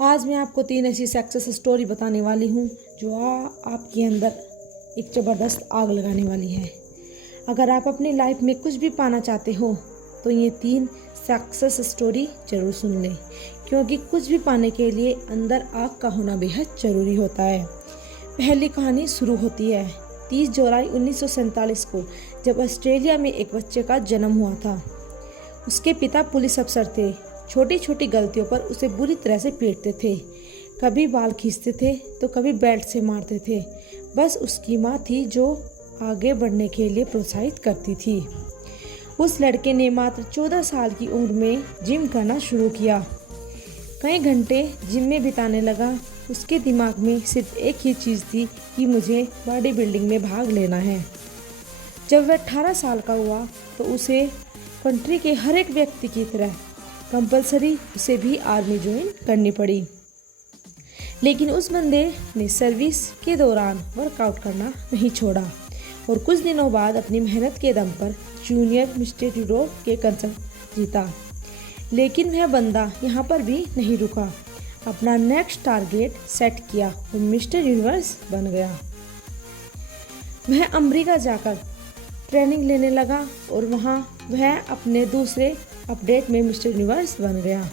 आज मैं आपको 3 ऐसी सक्सेस स्टोरी बताने वाली हूँ जो आपके अंदर एक ज़बरदस्त आग लगाने वाली है। अगर आप अपनी लाइफ में कुछ भी पाना चाहते हो तो ये 3 सक्सेस स्टोरी ज़रूर सुन लें, क्योंकि कुछ भी पाने के लिए अंदर आग का होना बेहद ज़रूरी होता है। पहली कहानी शुरू होती है 30 जुलाई 1947 को, जब ऑस्ट्रेलिया में एक बच्चे का जन्म हुआ था। उसके पिता पुलिस अफसर थे। छोटी छोटी गलतियों पर उसे बुरी तरह से पीटते थे। कभी बाल खींचते थे तो कभी बेल्ट से मारते थे। बस उसकी माँ थी जो आगे बढ़ने के लिए प्रोत्साहित करती थी। उस लड़के ने मात्र 14 साल की उम्र में जिम करना शुरू किया। कई घंटे जिम में बिताने लगा। उसके दिमाग में सिर्फ एक ही चीज़ थी कि मुझे बॉडी बिल्डिंग में भाग लेना है। जब वह 18 साल का हुआ तो उसे कंट्री के हर एक व्यक्ति की तरह कंपलसरी उसे भी आर्मी ज्वाइन करनी पड़ी। लेकिन उस बंदे ने सर्विस के दौरान वर्कआउट करना नहीं छोड़ा और कुछ दिनों बाद अपनी मेहनत के दम पर जूनियर मिस्टर यूरोप के कंसर्ट जीता। लेकिन वह बंदा यहाँ पर भी नहीं रुका। अपना नेक्स्ट टारगेट सेट किया और मिस्टर यूनिवर्स बन गया। वह अमेरिका जाकर ट्रेनिंग लेने लगा और वहाँ वह अपने दूसरे अपडेट में मिस्टर यूनिवर्स बन गया।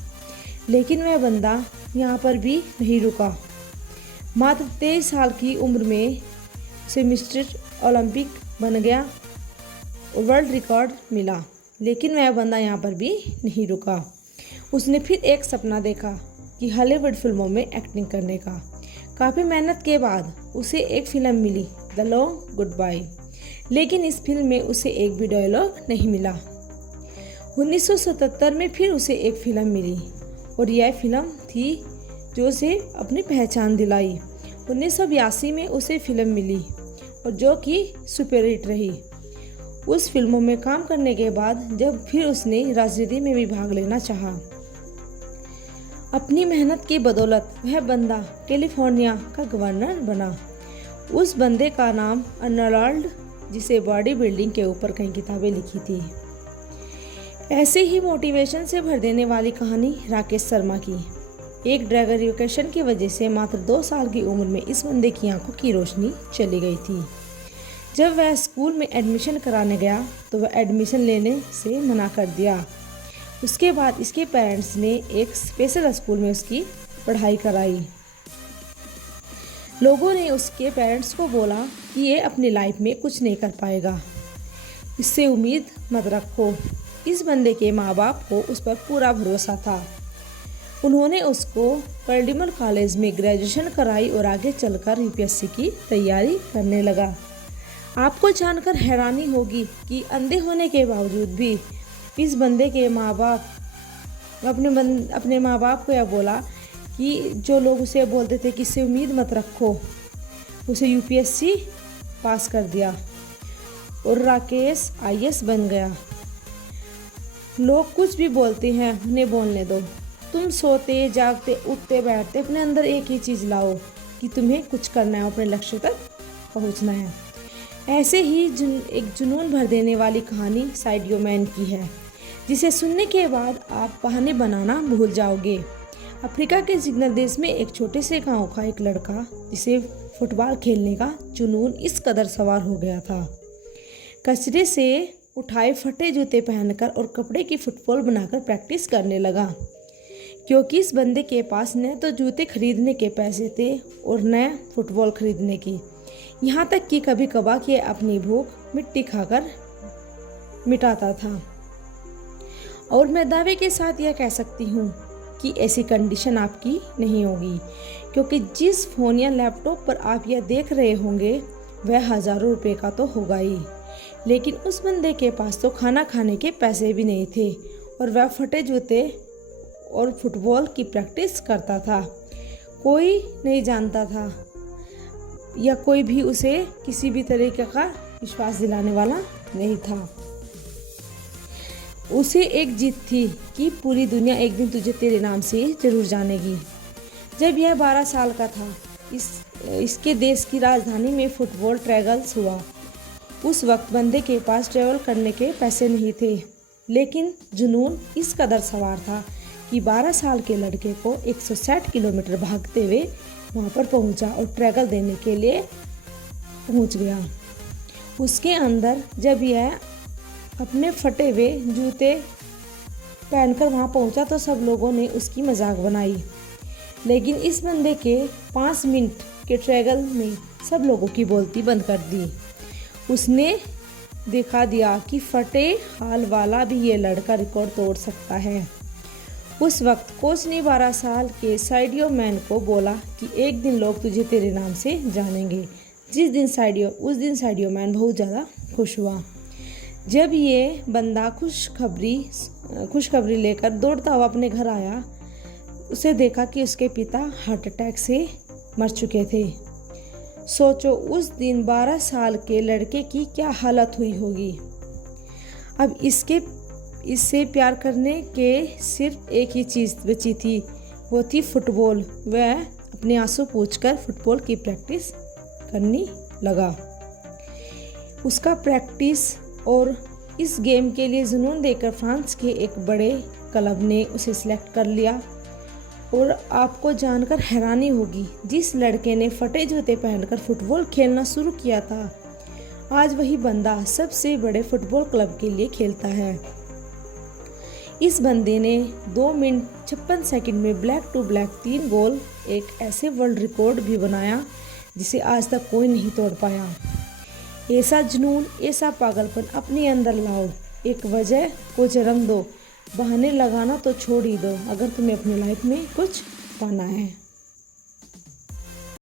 लेकिन वह बंदा यहाँ पर भी नहीं रुका। मात्र 23 साल की उम्र में उसे मिस्टर ओलंपिक बन गया और वर्ल्ड रिकॉर्ड मिला। लेकिन वह बंदा यहाँ पर भी नहीं रुका। उसने फिर एक सपना देखा कि हॉलीवुड फिल्मों में एक्टिंग करने का। काफ़ी मेहनत के बाद उसे एक फिल्म मिली, द लॉन्ग गुड बाय। लेकिन इस फिल्म में उसे एक भी डायलॉग नहीं मिला। 1977 में फिर उसे एक फिल्म मिली और यह फिल्म थी जो उसे अपनी पहचान दिलाई। 1982 में उसे फिल्म मिली और जो कि सुपरहिट रही। उस फिल्मों में काम करने के बाद जब फिर उसने राजनीति में भी भाग लेना चाहा, अपनी मेहनत की बदौलत वह बंदा कैलिफोर्निया का गवर्नर बना। उस बंदे का नाम अर्नोल्ड, जिसे बॉडी बिल्डिंग के ऊपर कई किताबें लिखी थी। ऐसे ही मोटिवेशन से भर देने वाली कहानी राकेश शर्मा की। एक ड्रग एडिक्शन की वजह से मात्र 2 साल की उम्र में इस बंदे की आंखों की रोशनी चली गई थी। जब वह स्कूल में एडमिशन कराने गया तो वह एडमिशन लेने से मना कर दिया। उसके बाद इसके पेरेंट्स ने एक स्पेशल स्कूल में उसकी पढ़ाई कराई। लोगों ने उसके पेरेंट्स को बोला कि ये अपनी लाइफ में कुछ नहीं कर पाएगा, इससे उम्मीद मत रखो। इस बंदे के माँ बाप को उस पर पूरा भरोसा था। उन्होंने उसको पर्डिमल कॉलेज में ग्रेजुएशन कराई और आगे चलकर यूपीएससी की तैयारी करने लगा। आपको जानकर हैरानी होगी कि अंधे होने के बावजूद भी इस बंदे के माँ बाप अपने माँ बाप को यह बोला कि जो लोग उसे बोलते थे कि इससे उम्मीद मत रखो, उसे यूपीएससी पास कर दिया और राकेश आईएएस बन गया। लोग कुछ भी बोलते हैं उन्हें बोलने दो। तुम सोते जागते उठते बैठते अपने अंदर एक ही चीज़ लाओ कि तुम्हें कुछ करना है, अपने लक्ष्य तक पहुंचना है। ऐसे ही एक जुनून भर देने वाली कहानी साइडियो मैन की है, जिसे सुनने के बाद आप बहाने बनाना भूल जाओगे। अफ्रीका के सिग्नल देश में एक छोटे से गांव का एक लड़का, जिसे फुटबॉल खेलने का जुनून इस कदर सवार हो गया था, कचरे से उठाए फटे जूते पहनकर और कपड़े की फुटबॉल बनाकर प्रैक्टिस करने लगा। क्योंकि इस बंदे के पास न तो जूते खरीदने के पैसे थे और न फुटबॉल खरीदने की। यहाँ तक कि कभी कभार कि अपनी भूख मिट्टी खाकर मिटाता था। और मैं दावे के साथ यह कह सकती हूँ कि ऐसी कंडीशन आपकी नहीं होगी, क्योंकि जिस फ़ोन या लैपटॉप पर आप यह देख रहे होंगे वह हज़ारों रुपए का तो होगा ही। लेकिन उस बंदे के पास तो खाना खाने के पैसे भी नहीं थे और वह फटे जूते और फुटबॉल की प्रैक्टिस करता था। कोई नहीं जानता था या कोई भी उसे किसी भी तरीके का विश्वास दिलाने वाला नहीं था। उसे एक जिद थी कि पूरी दुनिया एक दिन तुझे तेरे नाम से जरूर जानेगी। जब यह 12 साल का था, इसके देश की राजधानी में फुटबॉल ट्रैवल्स हुआ। उस वक्त बंदे के पास ट्रैवल करने के पैसे नहीं थे, लेकिन जुनून इस कदर सवार था कि 12 साल के लड़के को 160 किलोमीटर भागते हुए वहाँ पर पहुँचा और ट्रैगल देने के लिए पहुँच गया। उसके अंदर जब यह अपने फटे हुए जूते पहनकर वहाँ पहुँचा तो सब लोगों ने उसकी मजाक बनाई, लेकिन इस बंदे के 5 मिनट के ट्रैगल में सब लोगों की बोलती बंद कर दी। उसने दिखा दिया कि फटे हाल वाला भी ये लड़का रिकॉर्ड तोड़ सकता है। उस वक्त कोच ने 12 साल के साइडियो मैन को बोला कि एक दिन लोग तुझे तेरे नाम से जानेंगे। उस दिन साइडियो मैन बहुत ज़्यादा खुश हुआ। जब ये बंदा खुशखबरी लेकर दौड़ता हुआ अपने घर आया, उसे देखा कि उसके पिता हार्ट अटैक से मर चुके थे। सोचो उस दिन 12 साल के लड़के की क्या हालत हुई होगी। अब इससे प्यार करने के सिर्फ एक ही चीज़ बची थी, वो थी फुटबॉल। वह अपने आंसू पोंछकर फुटबॉल की प्रैक्टिस करने लगा। उसका प्रैक्टिस और इस गेम के लिए जुनून देकर फ्रांस के एक बड़े क्लब ने उसे सिलेक्ट कर लिया। और आपको जानकर हैरानी होगी, जिस लड़के ने फटे जूते पहनकर फुटबॉल खेलना शुरू किया था, आज वही बंदा सबसे बड़े फुटबॉल क्लब के लिए खेलता है। इस बंदे ने 2 मिनट 56 सेकंड में ब्लैक टू ब्लैक 3 गोल, एक ऐसे वर्ल्ड रिकॉर्ड भी बनाया जिसे आज तक कोई नहीं तोड़ पाया। ऐसा जुनून, ऐसा पागलपन अपने अंदर लाओ, एक वजह को जन्म दो। बहाने लगाना तो छोड़ ही दो अगर तुम्हें अपनी लाइफ में कुछ पाना है।